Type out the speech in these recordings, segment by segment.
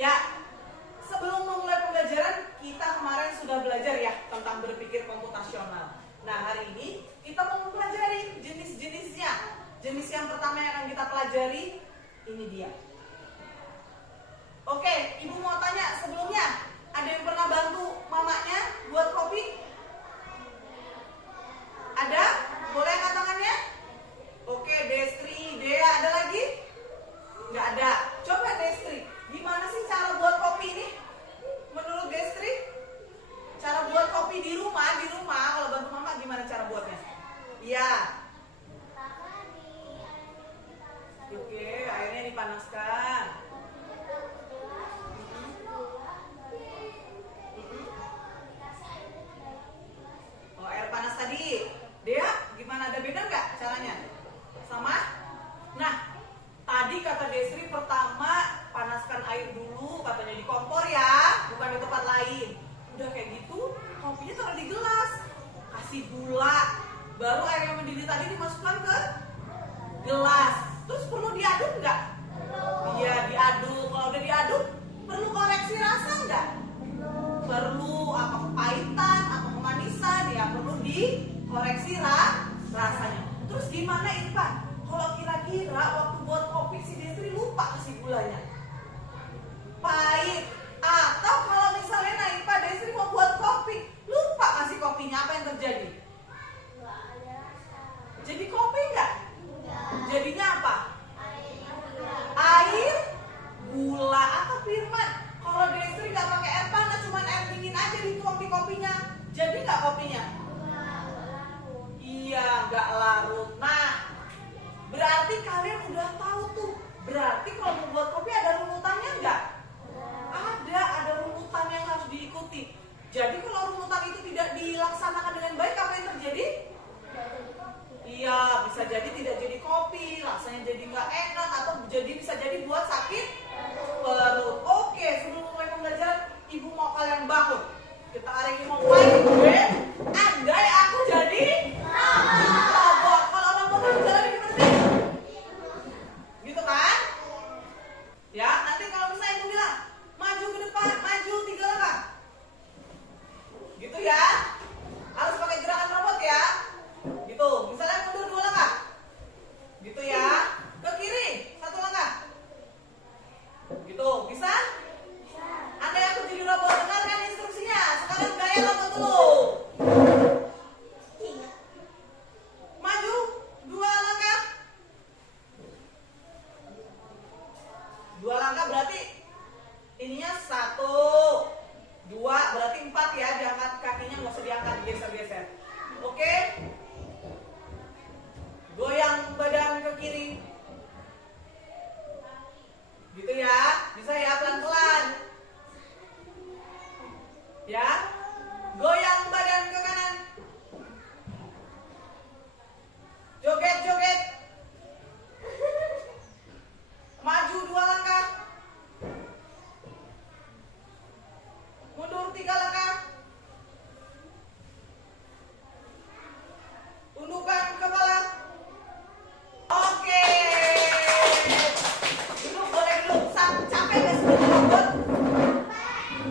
Ya, sebelum memulai pembelajaran, kita kemarin sudah belajar ya tentang berpikir komputasional. Nah, hari ini kita mau mempelajari jenis-jenisnya. Jenis yang pertama yang akan kita pelajari, ini dia. Oke, Ibu mau tanya sebelumnya, ada yang pernah bantu mamanya buat kopi? Ada? Boleh angkat tangannya? Oke, Destri, Dea, ada lagi? Nggak ada. Coba Destri, gimana sih cara buat kopi ini? Menurut Destri, cara buat kopi di rumah kalau bantu mama gimana cara buatnya? Iya. Oke, airnya dipanaskan. Oh, air panas tadi. Dea, gimana, ada beda nggak caranya? Sama? Nah, tadi kata Desri pertama panaskan air dulu, katanya di kompor ya, bukan di tempat lain. Udah kayak gitu, kopinya taruh di gelas, kasih gula, baru air yang mendidih tadi dimasukkan ke gelas. Terus perlu diaduk nggak? Iya, diaduk. Kalau udah diaduk, perlu koreksi rasa nggak? Perlu. Apa kepahitan, apa kemanisan, ya perlu dikoreksi rasanya. Terus gimana ini Pak? Kalau kira-kira waktu buat kopi si Destri lupa kasih gulanya, pahit. Atau kalau misalnya naik Pak Destri mau buat kopi, lupa kasih kopinya, apa yang terjadi? Jadi kopi nggak? Jadinya apa? Air, gula. Atau Firman, kalau Destri nggak pakai air panas, cuma air dingin aja dituang di kopinya, jadi nggak kopinya? Iya, nggak larut. Nah, berarti kalian udah tahu tuh. Berarti kalau mau buat kopi ada runutannya nggak? Ada runutan yang harus diikuti. Jadi kalau runutan itu tidak dilaksanakan dengan baik, apa yang terjadi? Iya, bisa jadi tidak jadi kopi, rasanya jadi nggak enak, atau bisa jadi buat sakit perut. Oke, sebelum mulai pembelajaran, Ibu mau kalian bangun. Kita hari ini mau main. Andai aku jadi robot. Kalau robot harus jalan gimana sih? Gitu kan? Ya, nanti kalau misalnya Ibu bilang maju ke depan, maju 3 langkah. Gitu ya. Harus pakai gerakan robot ya. Gitu. Misalnya mundur 2 langkah. Gitu ya. Ke kiri 1 langkah. Gitu. Bisa? Andai aku jadi robot, dengarkan instruksinya. Sekarang gaya robot dulu. Maju 2 langkah. 2 langkah berarti ininya 1, 2, berarti 4 ya. Diangkat kakinya, nggak usah diangkat, geser-geser. Oke? Goyang badan ke kiri. Gitu ya. Bisa ya, pelan-pelan. Ya. Goyang badan ke kanan. Joget-joget. Maju 2 langkah. Mundur 3 langkah. Tundukkan kepala. Oke. Duduk, boleh duduk. Capek nggak sih jadi robot?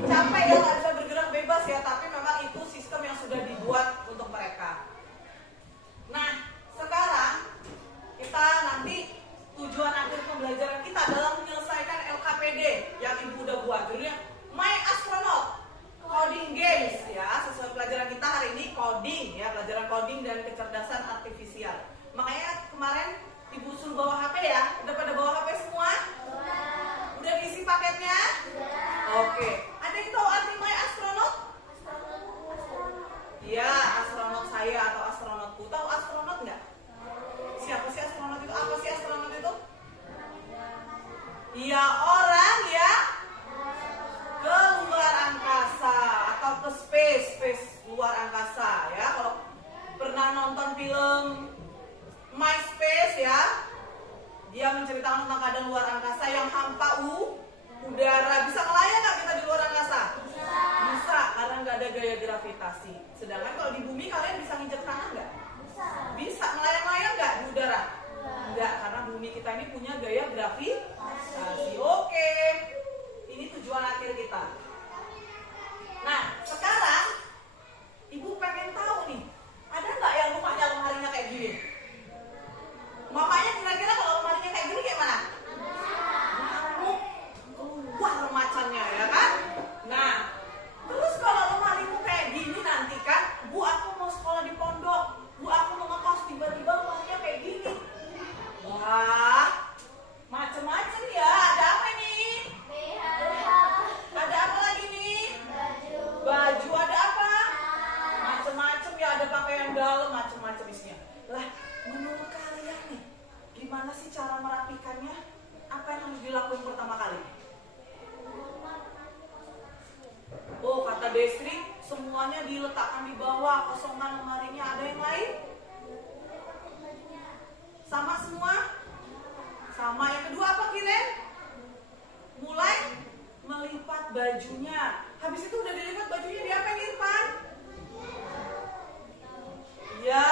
Capek ya, nggak bisa bergerak bebas ya. Tapi memang itu sistem yang sudah dibuat untuk mereka. Nah, sekarang kita nanti tujuan akhir pembelajaran kita adalah menyelesaikan LKPD yang Ibu udah buat. Judulnya My Astronaut Coding Games ya. Sesuai pelajaran kita hari ini coding ya, pelajaran coding dan kecerdasan artifisial. Makanya kemarin Ibu suruh bawa HP ya. Udah pada bawa HP semua? Udah diisi paketnya? Oke. Ada yang tahu arti My Astronaut? Iya, astronot saya atau astronotku. Tahu astronot nggak? Siapa sih astronot itu? Apa sih astronot itu? Iya, orang ya ke luar angkasa atau ke space luar angkasa ya. Kalau pernah nonton film My Space ya, dia menceritakan tentang keadaan luar angkasa yang hampa udara. Bisa melayang nggak kita di luar angkasa? Bisa, karena nggak ada gaya gravitasi. Sedangkan kalau di bumi kalian bisa nginjek tanah nggak? Bisa. Melayang-layang nggak di udara? Enggak, karena bumi kita ini punya gaya gravitasi. Oke. Ini tujuan tujuan akhir kita. Nah, sekarang Ibu pengen tahu nih, ada nggak yang rumahnya lemarinya kayak gini? Mamanya kira-kira kalau lemarinya kayak gini kayak mana? Ngamuk, keluar macannya ya kan? Nah, terus kalau lemarimu kayak gini nanti kan, Bu aku mau sekolah di pondok, Bu aku mau ngekos, tiba-tiba lemarinya kayak gini. Wah, macem-macem ya. Ada apa nih? Ada apa lagi nih? Baju ada apa? Macem-macem ya, ada pakaian dalam, macem-macem isinya. Lah, menurut kalian nih, gimana sih cara merapikannya? Apa yang harus dilakukan pertama kali? Oh, kata Desri, semuanya diletakkan di bawah, kosongan lemarinya. Ada yang lain? Sama semua? Sama. Yang kedua apa, Kiren? Mulai melipat bajunya. Habis itu udah dilipat bajunya, diapain Irfan? Ya,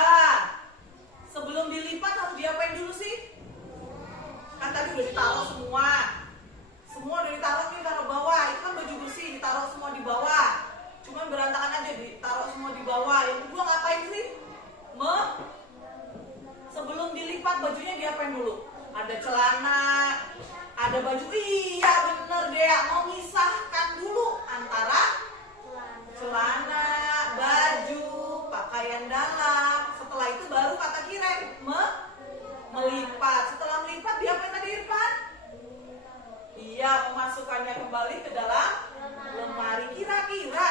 sebelum dilipat harus diapain dulu sih? Kan tadi udah ditaruh semua. Semua udah ditaruh nih, taruh bawah. Itu kan baju bersih, ditaruh semua di bawah. Cuman berantakan aja, ditaruh semua di bawah. Yang kedua ngapain sih? Sebelum dilipat bajunya diapain dulu? Ada celana, ada baju. Iya bener deh, mau misahkan dulu antara celana, baju, pakaian dalam. Setelah itu baru kata Kiren melipat. Setelah melipat diapain tadi Irfan? Iya, memasukkannya kembali ke dalam lemari. Kira-kira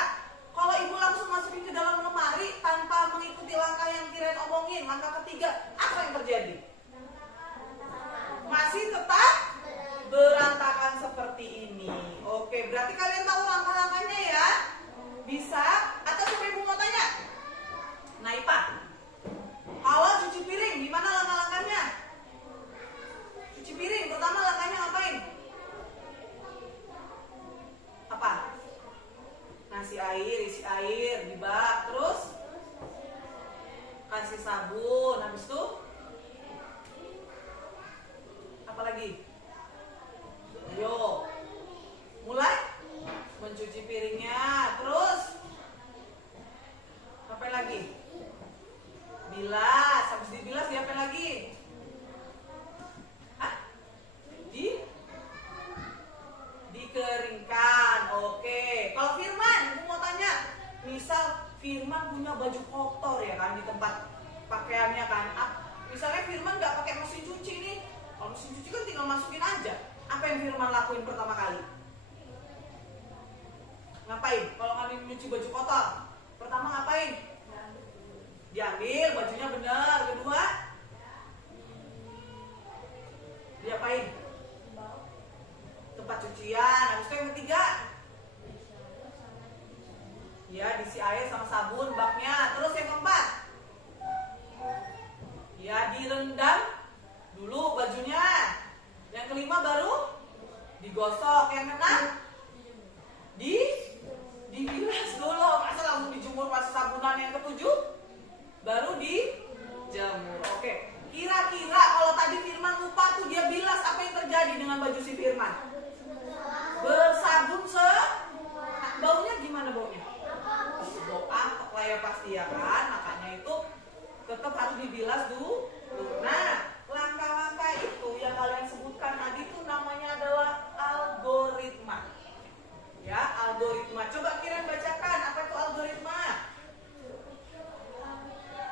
kalau Ibu langsung masukin ke dalam lemari tanpa mengikuti langkah yang Kiren omongin, langkah ketiga, apa yang terjadi? Masih tetap berantakan seperti ini. Oke, berarti kalian tahu langkah-langkahnya ya? Bisa? Atau coba Ibu mau tanya? Naipa, kalau cuci piring, gimana langkah-langkahnya? Cuci piring, pertama langkahnya ngapain? Apa? Ngasih air, isi air di bak, terus kasih sabun, habis itu apa lagi? Ayo, mulai mencuci piringnya, terus apa lagi? Bilas, habis dibilas diapain lagi? Hah? Dikeringkan. Oke. Kalau Firman, aku mau tanya, misal Firman punya baju kotor ya kan di tempat pakaiannya kan. Misalnya Firman nggak pakai mesin cuci nih, kalau mesin cuci kan tinggal masukin aja. Apa yang Firman lakuin pertama kali? Ngapain? Kalau ngambil nyuci baju kotor, pertama ngapain? Diambil bajunya benar. Kedua, diapain? Tempat cucian. Habis itu yang ketiga, ya diisi air sama sabun baknya. Terus yang keempat, ya direndam dulu bajunya. Yang kelima baru digosok. Yang keenam dibilas dulu. Masa langsung dijemur pas sabunan. Yang ketujuh baru dijemur. Oke. Kira-kira kalau tadi Firman lupa tuh dia bilas, apa yang terjadi dengan baju si Firman? Bersabun baunya gimana baunya? Bau apek lah ya pasti ya kan. Makanya itu tetap harus dibilas dulu. Nah, langkah-langkah itu yang kalian sebutkan tadi itu namanya adalah algoritma. Ya, algoritma. Coba Kiren bacakan, apa itu algoritma?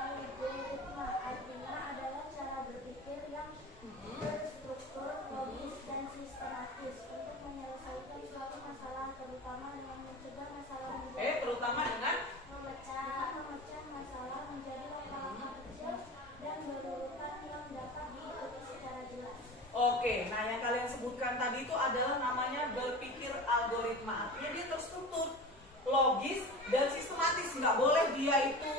Algoritma artinya adalah cara berpikir yang berstruktur, logis, dan sistematis untuk menyelesaikan suatu masalah, terutama dengan mencegah masalah Terutama dengan memecah masalah menjadi langkah-langkah kecil dan berurutan yang dapat diikuti secara jelas. Oke, nah yang kalian sebutkan tadi itu adalah namanya berpikir algoritma. Artinya dia terstruktur, logis, dan sistematis. Nggak boleh dia itu,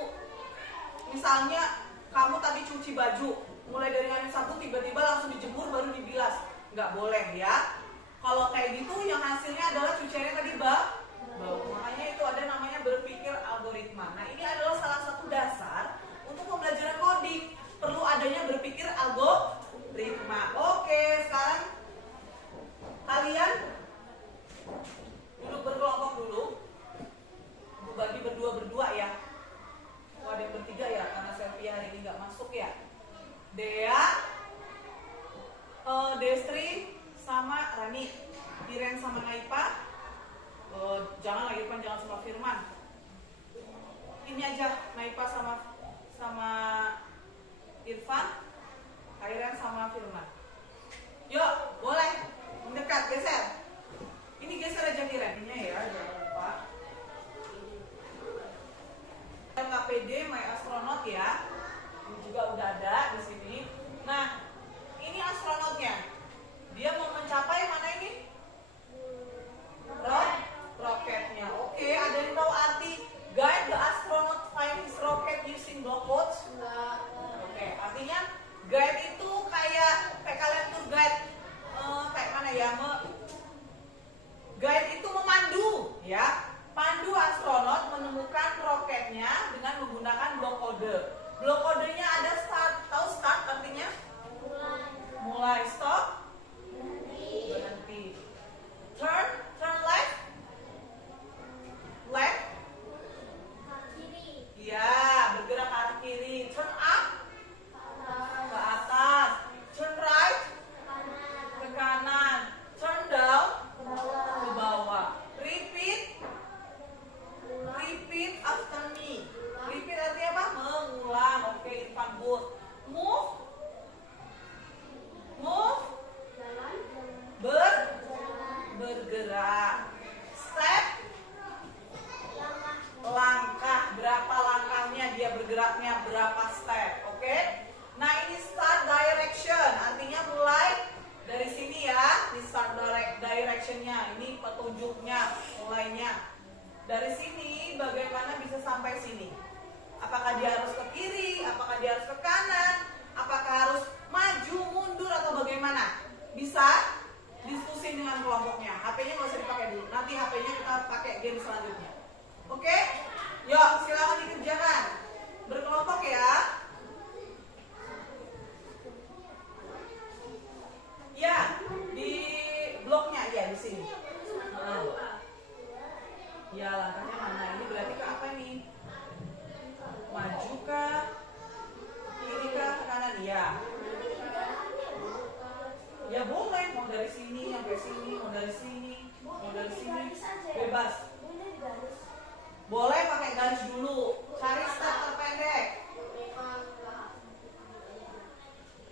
misalnya kamu tadi cuci baju, mulai dari ngambil sabun tiba-tiba langsung dijemur baru dibilas. Nggak boleh ya. Kalau kayak gitu yang hasilnya adalah cuciannya tadi bau. Makanya itu ada namanya berpikir algoritma. Nah ini adalah salah satu dasar untuk pembelajaran coding. Perlu adanya berpikir algoritma. Oke, sekarang kalian Destri sama Rani, Iren sama Naipa. Jangan lagi Irfan, jangan sama Firman. Ini aja Naipa sama Irfan, Iren sama Firman. Yuk, boleh mendekat, geser. Ini geser aja Irennya ya, jangan lupa. KPD My Astronaut ya. Ini juga udah ada di sini. Nah, ini astronotnya. Dia mau mencapai mana ini? Roketnya. Oke, ada yang tahu arti guide the astronaut find his rocket using block quotes? Oke, artinya guide itu kayak kalian tour guide kayak mana ya? Guide itu memandu ya. Pandu astronot menemukan roketnya dengan menggunakan blok kode. Blok kodenya ada start. Tahu start artinya? Mulai. Stop. Berhenti. Turn left. Left. Ya, bergerak ke arah kiri. Turn up. Ke atas. Turn right. Ke kanan. Turn down. Ke bawah. Repeat after me. Repeat artinya apa? Mengulang. Oke, Irfan good. Move. Bergerak. Step. Langkah. Berapa langkahnya dia bergeraknya? Berapa step? Oke. Nah, ini start direction. Artinya mulai dari sini ya. Ini start directionnya. Ini petunjuknya. Mulainya. Dari sini bagaimana bisa sampai sini? Apakah dia harus ke kiri? Apakah dia harus ke kanan? Apakah harus maju, mundur atau bagaimana? Bisa diskusi dengan kelompoknya. HP-nya nggak usah dipakai dulu. Nanti HP-nya kita pakai game selanjutnya. Oke? Yuk, silakan dikerjakan. Berkelompok ya. Ya, di bloknya ya di sini. Nah. Ya, langkahnya mana? Ini berarti ke apa nih? Maju kah? Kiri kah? Ke kanan? Ya. Ya boleh, mau dari sini sampai sini, mau dari sini, mau dari sini, bebas. Boleh pakai garis dulu. Cari start terpendek.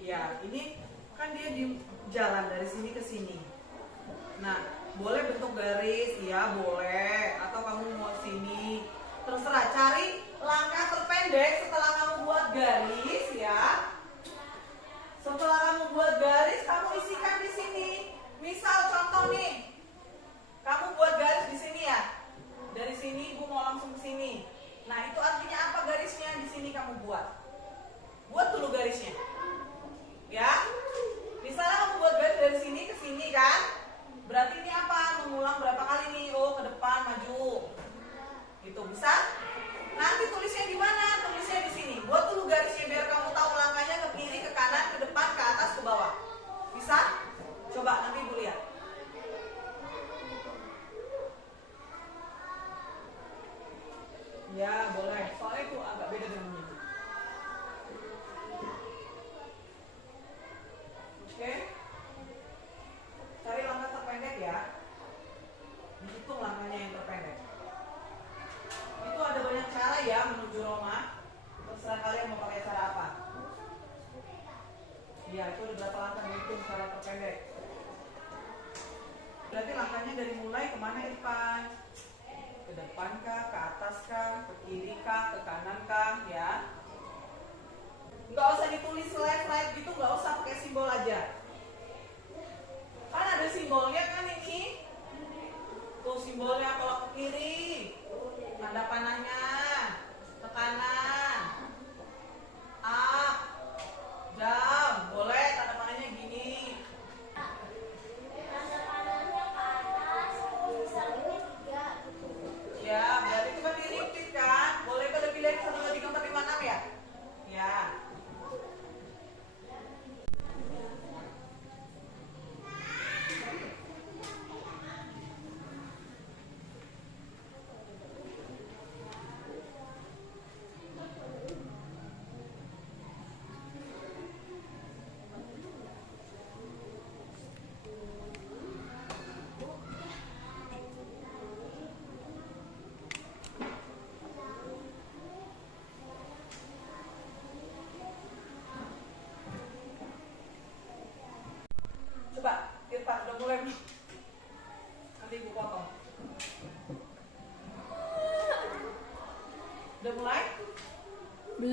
Ya, ini kan dia di jalan dari sini ke sini. Nah, boleh bentuk garis, ya boleh. Atau kamu mau sini, terserah. Cari langkah terpendek setelah kamu buat garis ya. Setelah kamu buat garis, kamu isikan di sini. Misal contoh nih, kamu buat garis di sini ya. Dari sini ibu mau langsung ke sini. Nah, itu artinya apa garisnya? Di sini kamu buat. Buat dulu garisnya. Ya. Misalnya kamu buat garis dari sini ke sini kan? Berarti ini apa? Mengulang berapa kali nih? Oh, ke depan, maju. Itu bisa? Nanti tulisnya di mana? Tulisnya di sini. Buat dulu garisnya biar kamu tahu langkahnya ke kiri, ke kanan, ke depan, ke atas, ke bawah. Bisa? Coba nanti ibu lihat. Ya, boleh. Soalnya itu agak beda dengan ini. Oke. Cari langkah terpendek ya. Hitung langkahnya yang terpendek. Itu ada banyak cara ya menuju Roma. Terserah kalian mau pakai cara apa. Ya, itu ada berapa langkah dihitung secara terpendek. Berarti langkahnya dari mulai kemana Irfan? Ke depan kah, ke atas kah, ke kiri kah, ke kanan kah, ya. Nggak usah ditulis slide gitu, nggak usah, pakai simbol aja. Kan ada simbolnya kan ini. Tuh simbolnya, kalau ke kiri tanda panahnya, ke kanan up, down, boleh tanda panahnya gini. Ya, berarti itu kan di-repeat kan? Boleh pada pilih 1, 2, 3, 4, 5, 6 ya? Ya.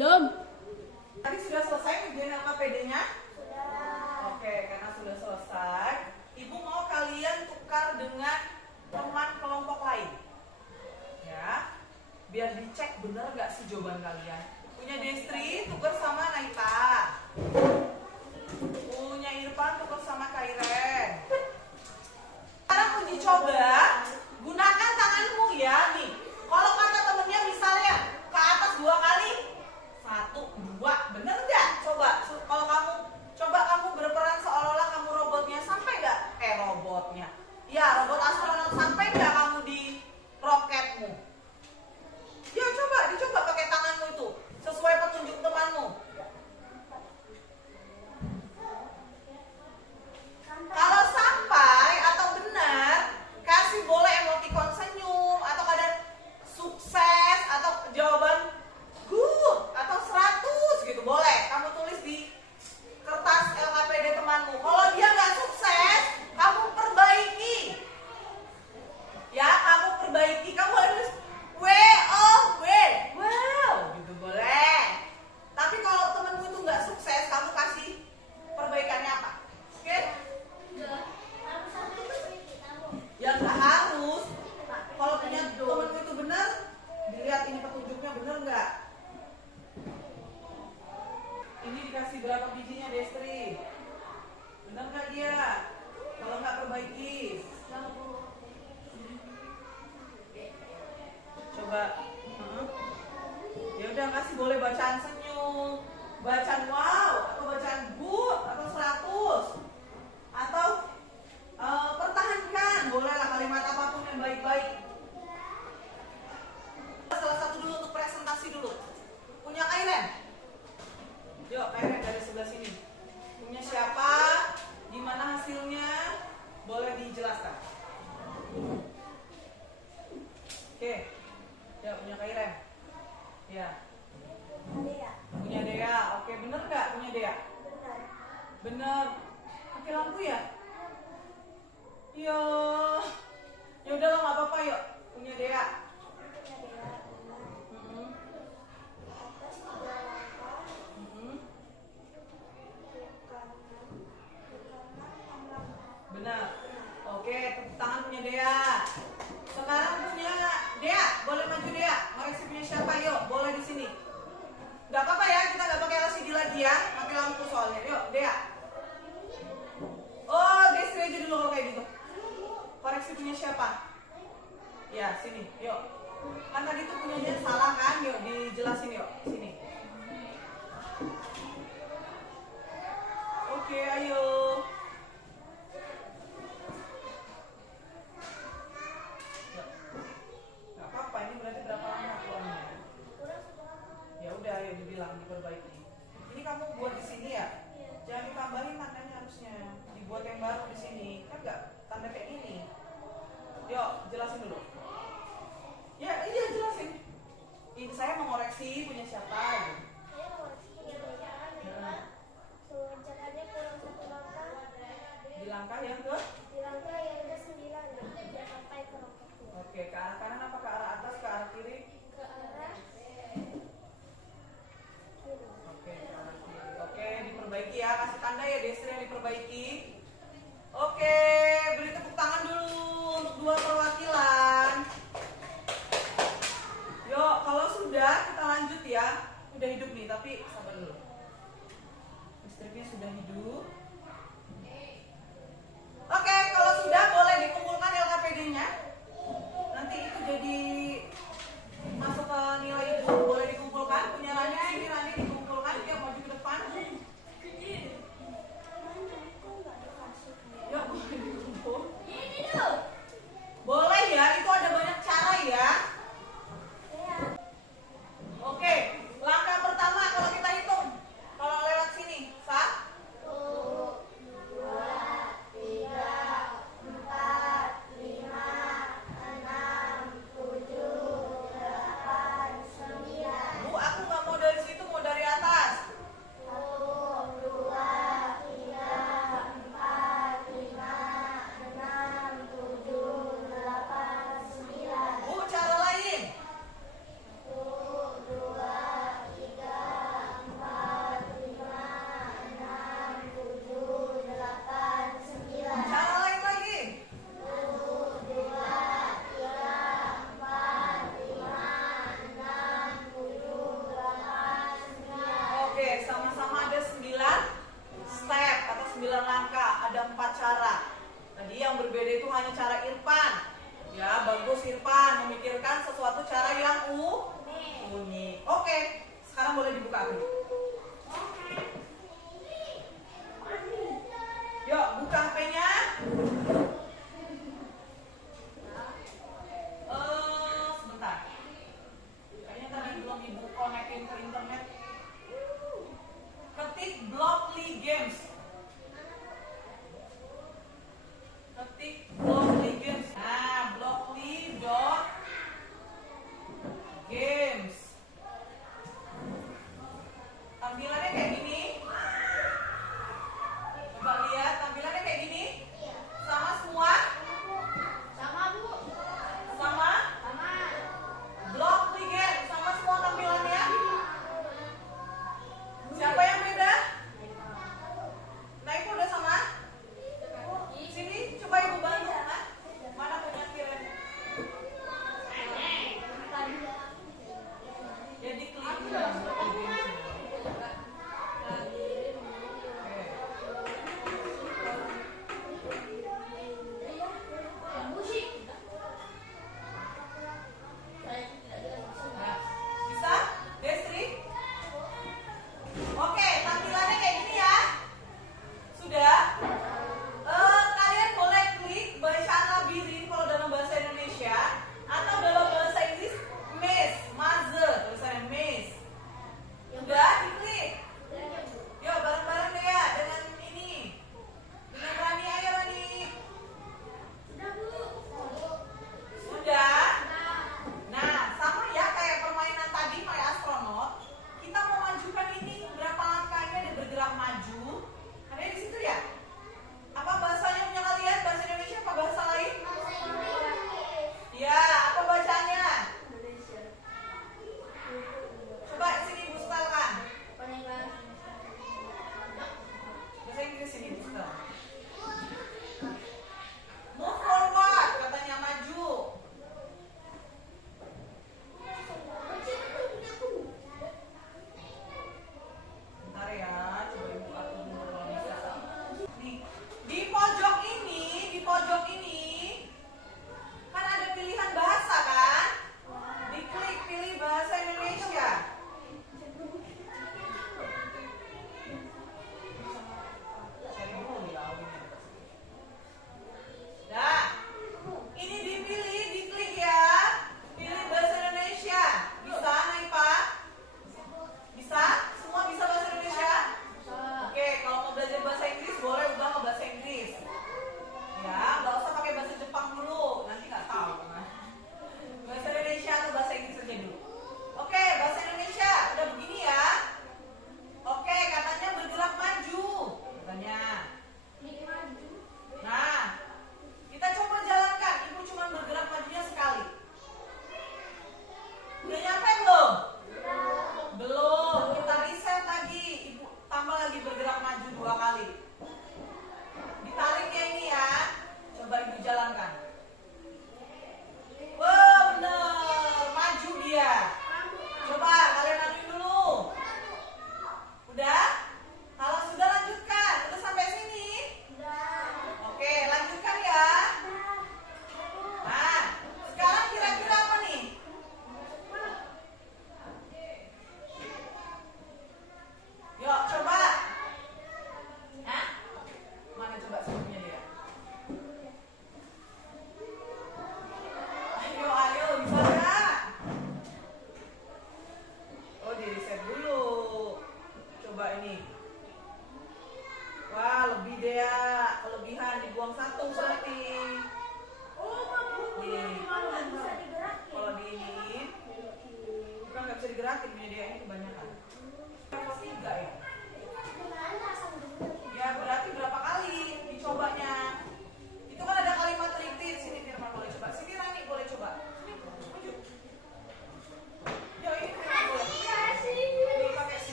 Belum. Tadi sudah selesai ujian LKPD-nya? Sudah. Oke, karena sudah selesai, Ibu mau kalian tukar dengan teman kelompok lain. Ya, biar dicek bener gak sih jawaban kalian. Punya Destri tukar sama Naita. Punya Irfan tukar sama Kairen. Sekarang uji coba, gunakan tanganmu ya nih. Kalau kata temennya misalnya ke atas 2 kali, 1, 2, bener nggak? Kalau kamu berperan seolah-olah kamu robotnya, sampai nggak? Robotnya. Ya, robot astronot, sampai nggak kamu di roketmu? Ya dicoba pakai tanganmu itu, sesuai petunjuk temanmu. Kalau sampai atau benar, kasih boleh emoticon senyum atau kadang sukses atau jawaban good atau 100 gitu boleh. Kamu tulis di kertas LKPD temanmu. Kalau dia nggak sukses, kamu perbaiki. Ya, kamu perbaiki. Kamu harus wow gitu boleh. Tapi kalau temanmu itu nggak sukses, kamu kasih perbaikannya apa? Oke? Ya nggak harus. Kalau punya temanmu itu benar, dilihat ini petunjuknya benar nggak? Ini dikasih berapa bijinya Destri? Benar nggak dia? Kalau nggak perbaiki. Coba. Ya udah kasih boleh bacaan senyum, bacaan wow, atau bacaan good, atau 100, atau pertahankan, bolehlah kalimat apapun yang baik-baik. Salah satu dulu untuk presentasi dulu. Punya Kairen? Yuk Kairen dari sebelah sini. Punya siapa? Gimana hasilnya? Boleh dijelaskan. Oke. Ya punya Kairen. Ya. Dea. Punya Dea. Oke, bener nggak punya Dea? Benar. Bener. Pakai lampu ya? Iya. Ya udah nggak apa-apa yuk. Punya Dea. Punya Dea. Benar. Mm-mm. Atas 3 langkah. Mm-mm. Ke kanan 6 langkah. Benar. Oke, tepuk tangan punya Dea. Sekarang punya Dea, boleh maju Dea. Koreksi punya siapa? Yuk, boleh di sini. Gak apa-apa ya, kita gak pakai LCD lagi ya. Mati lampu soalnya. Yuk, Dea. Oh, Destri aja dulu kalau kayak gitu. Koreksi punya siapa? Ya, sini. Yuk. Kan tadi tuh punya dia salah kan? Yuk, dijelasin yuk. Sini. Oke, ayo. Gak apa-apa, ini berarti berapa lama kurangnya? Ya udah, ayo dibilang diperbaiki. Ini kamu buat di sini ya? Jangan ditambahin tandanya harusnya. Dibuat yang baru di sini. Kan nggak tanda kayak gini. Yuk, jelasin dulu. Ya, iya jelasin. Ini saya mengoreksi punya siapa gitu. Saya koreksi punya Dea. Nah, Loncatannya kurang 1 langkah. di langkah yang ke? Di langkah yang ke-9 tidak sampai ke roketnya. Oke, ke arah kanan apa ke arah atas, ke arah kiri? Ke arah kiri. Oke, ke arah kiri. Oke, diperbaiki ya. Kasih tanda ya Destri yang diperbaiki. Oke, beri tepuk tangan dulu untuk 2 perwakilan. Yuk, kalau sudah kita lanjut ya. Udah hidup nih, tapi sabar dulu. Listriknya sudah hidup. Oke, kalau sudah boleh dikumpulkan LKPD-nya. Nanti itu jadi masuk ke nilai ibu. Boleh dikumpulkan. Punya Rani sini, Rani dikumpulkan. Dia maju ke depan. ada 4 cara. Tadi yang berbeda itu hanya cara Irfan. Ya, bagus Irfan memikirkan sesuatu cara yang unik. Oke, sekarang boleh dibuka aku. Yuk, buka HP-nya. Sebentar. Kayaknya tadi belum ibu konekin ke internet. Ketik Blockly Games. Ketik Blockly Games. Nah, Blockly.games.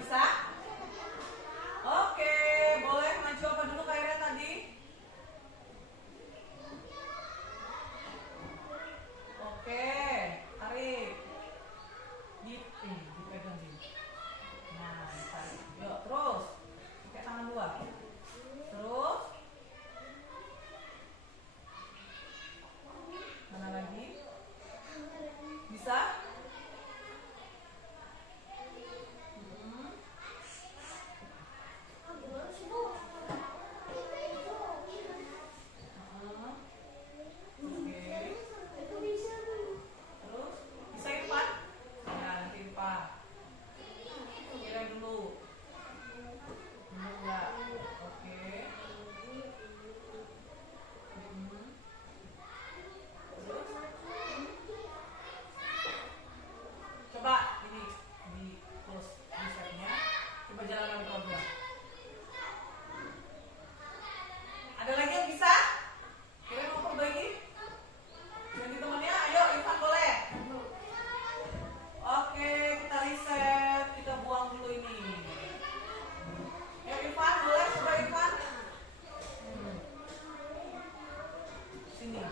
Bisa? Oke, boleh maju apa dulu kayaknya tadi? Oke, tarik. Dipegang sini. Nah, tarik. Yuk, terus. Pakai tangan dua. Terus. Mana lagi? Bisa? Terus bisa Irfan? Ya, nanti Irfan. Kira dulu. Enggak. Oke. Terus coba ini di close resetnya. Coba jalan kalau dua. Ada lagi yang bisa? Kira mau perbaiki? Ganti temannya, ayo Irfan boleh. Oke, kita reset, kita buang dulu ini. Ayo Irfan, boleh coba Irfan. Sini.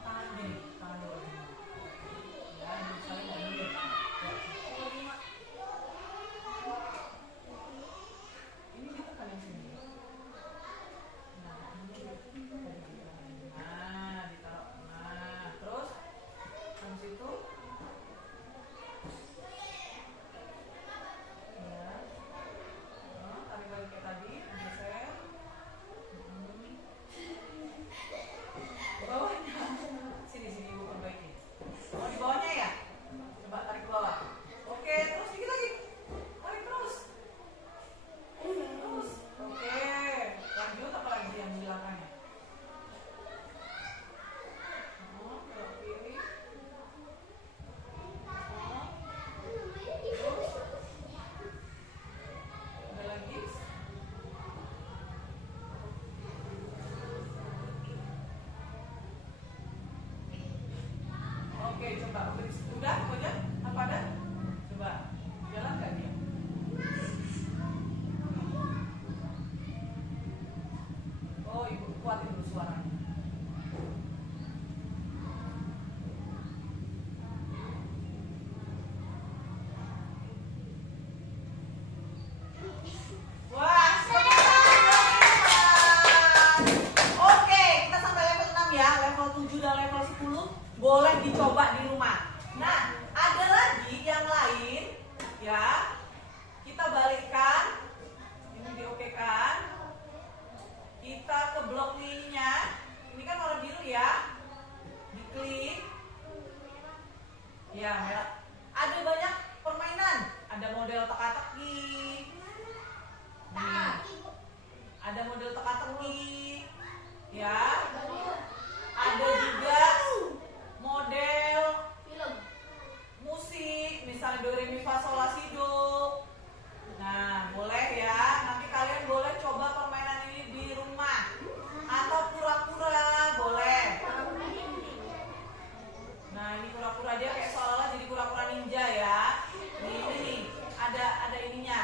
Tangan gini, tangan dulu. Ya, ini saling gini. Ini ditekan yang sini. Nah, ini nah, ditaruh. Nah, terus habis itu ya. Nah, tarik lagi kayak tadi, geser. Ke bawahnya. Sini ibu perbaiki. Oh, di bawahnya ya? Coba tarik ke bawah. Oke, terus dikit lagi. Tarik terus. Terus. Oke. Lanjut apa lagi yang dihilangkannya? Belok kiri. Terus. Ada lagi? Oke, coba. Udah? Udah? Apa ada? Coba. Jalan nggak dia? Oh, ibu kuatin dulu suaranya. Wah, semangat. Oke, kita sampai level 6 ya. Level 7 dan level 10 boleh dicoba di rumah. Nah, ada lagi yang lain ya. Kita balikkan. Ini diokekan. Kita ke blok ininya. Ini kan warna biru ya. Diklik. Ya, merah. Ada banyak permainan. Ada model teka-teki. Nih. Ada model teka-teki. Ya. Ada juga model musik, misalnya do re mi fa sol la si do. Nah, boleh ya. Nanti kalian boleh coba permainan ini di rumah atau pura-pura, boleh. Nah, ini pura-pura dia kayak seolah-olah jadi pura-pura ninja ya. Ini nih, ada ininya.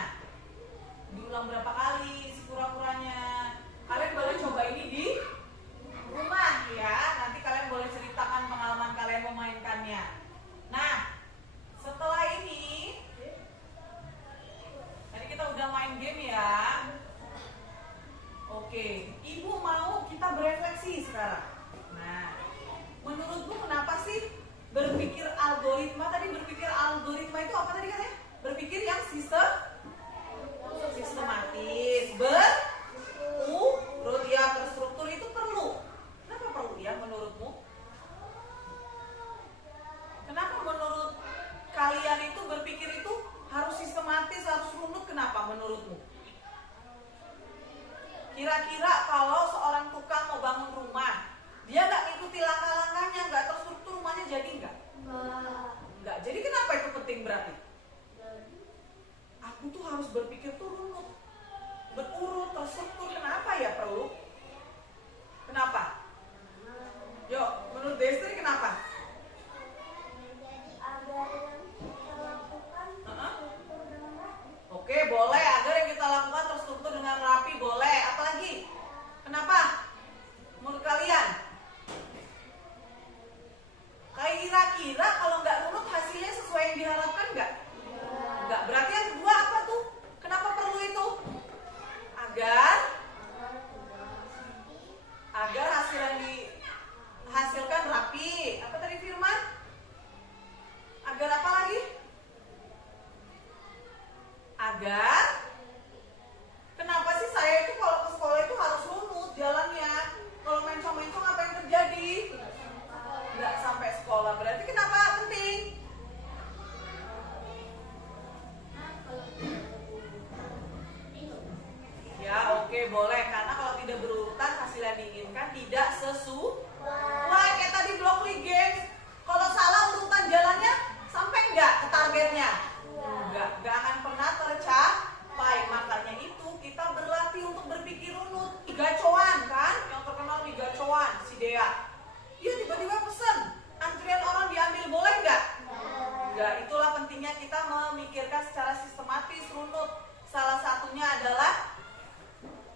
Diulang berapa kali si pura-puranya. Kalian boleh coba ini di rumah ya. Nanti kalian boleh ceritakan pengalaman kalian memainkannya. Nah, setelah ini tadi kita udah main game ya. Oke, ibu mau kita berefleksi sekarang. Nah, menurutmu kenapa sih berpikir algoritma? Tadi berpikir algoritma itu apa tadi katanya? Berpikir yang sistematis, berurut ya, terstruktur itu perlu. Kenapa perlu ya menurutmu? Kenapa menurut kalian itu berpikir itu harus sistematis, harus runut? Kenapa menurutmu? Kira-kira kalau seorang tukang mau bangun rumah, dia nggak ngikuti langkah-langkahnya, nggak terstruktur, rumahnya jadi nggak? Nggak. Jadi kenapa itu penting berarti? Aku tuh harus berpikir tuh runut, berurut, terstruktur. Kenapa ya perlu? Kenapa? Yuk, menurut Destri kenapa? kira-kira kalau nggak runut hasilnya sesuai yang diharapkan nggak? Nggak. Berarti yang kedua apa tuh? Kenapa perlu itu? Agar hasil yang dihasilkan rapi. Apa tadi Firman? Agar apa lagi? Agar kenapa sih saya itu kalau ke sekolah itu harus runut jalannya? Kalau mencong-mencong apa yang terjadi? Nggak sampai sekolah. Berarti kenapa penting? Ya oke boleh. Karena kalau tidak berurutan hasil yang diinginkan tidak sesuai. Kayak tadi Blockly Games. Kalau salah urutan jalannya sampai nggak ke targetnya? Nggak akan pernah tercapai. Makanya itu kita berlatih untuk berpikir runut. Gacoan kan? Yang terkenal di gacoan si Dea. Dia tiba-tiba pesen antrian orang diambil, boleh nggak? Nggak. Itulah pentingnya kita memikirkan secara sistematis runut. Salah satunya adalah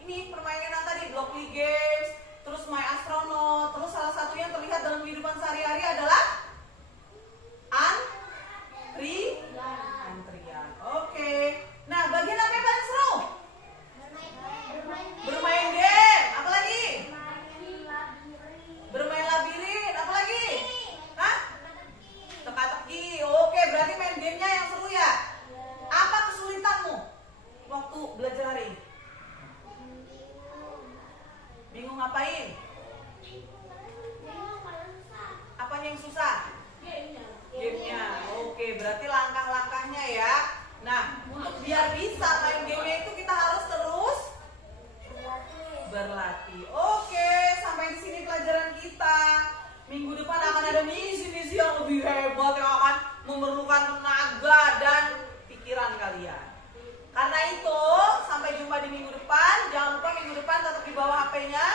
ini permainan tadi Blockly Games, terus My Astronaut, terus salah satu yang terlihat dalam kehidupan sehari-hari adalah antrian. Oke. Nah, bagian apa yang paling seru? Bermain game. Apa lagi? Bermain labirin. Apa lagi? Hah? Teka-teki. Oke, berarti main gamenya yang seru ya. Apa kesulitanmu waktu belajar hari ini? Bingung ngapain? Apanya yang susah? Gamenya. Oke, berarti langkah-langkahnya ya. Nah, untuk biar bisa main gamenya itu kita harus terus berlatih. Oke, sampai di sini pelajaran kita. Minggu depan akan ada misi-misi yang lebih hebat yang akan memerlukan tenaga dan pikiran kalian. Karena itu, sampai jumpa di minggu depan. Jangan lupa minggu depan tetap di bawah HP-nya.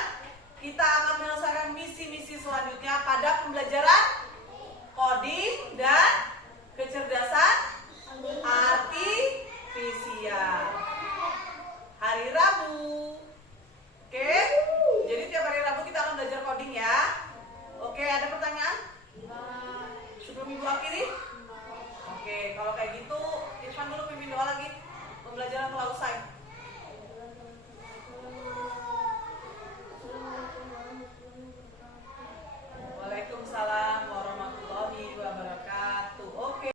Kita akan menyelesaikan misi-misi selanjutnya pada pembelajaran coding dan kecerdasan artifisial. Hari Rabu. Oke? Jadi tiap hari Rabu kita akan belajar coding ya. Oke, ada pertanyaan? Sebelum Ibu akhiri? Oke, kalau kayak gitu Irfan dulu pimpin doa lagi. Pembelajaran telah usai.